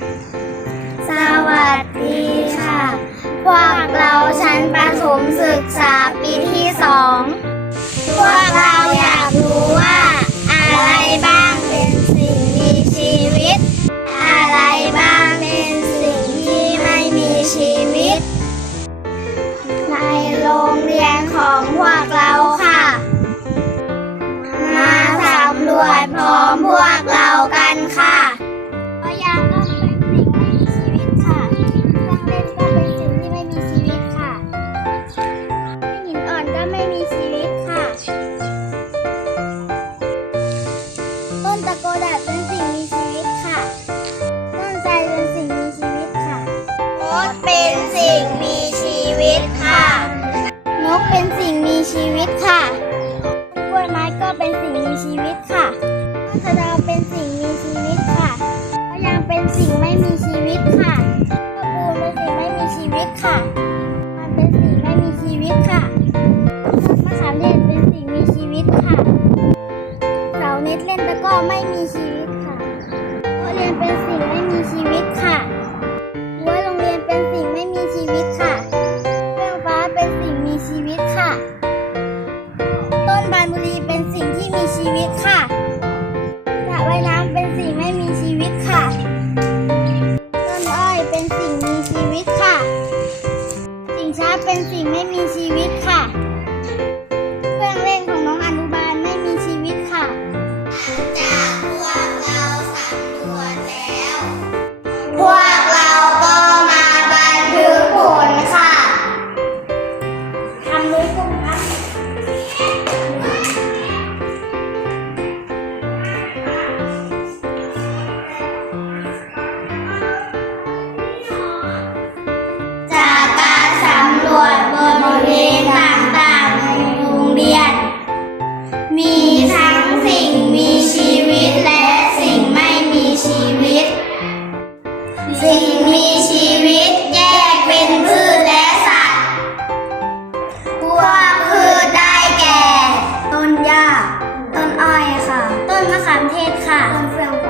สวัสดีค่ะ พวกเราชั้นประถมศึกษาปีที่สอง พวกเราอยากรู้ว่า อะไรบ้างเป็นสิ่งมีชีวิต อะไรบ้างเป็นสิ่งที่ไม่มีชีวิต ในโรงเรียนของพวกเราค่ะ มาสำรวจพร้อมพวก ชีวิตค่ะกระดาวเป็นสิ่งมีชีวิตค่ะกะยางเป็นสิ่งไม่มีชีวิตค่ะกระปูนเป็นสิ่งไม่มีชีวิตค่ะ มันเป็นสิ่งไม่มีชีวิตค่ะมะขามเล่นเป็นสิ่งมีชีวิตค่ะ เสาเน็ตเล่นตะก้อไม่มีชีวิต็นสิ่งมีชีวิตค่ะ สิ่งช้าเป็นสิ่งไม่มีชีวิตค่ะามเทพค่ะ เฟือง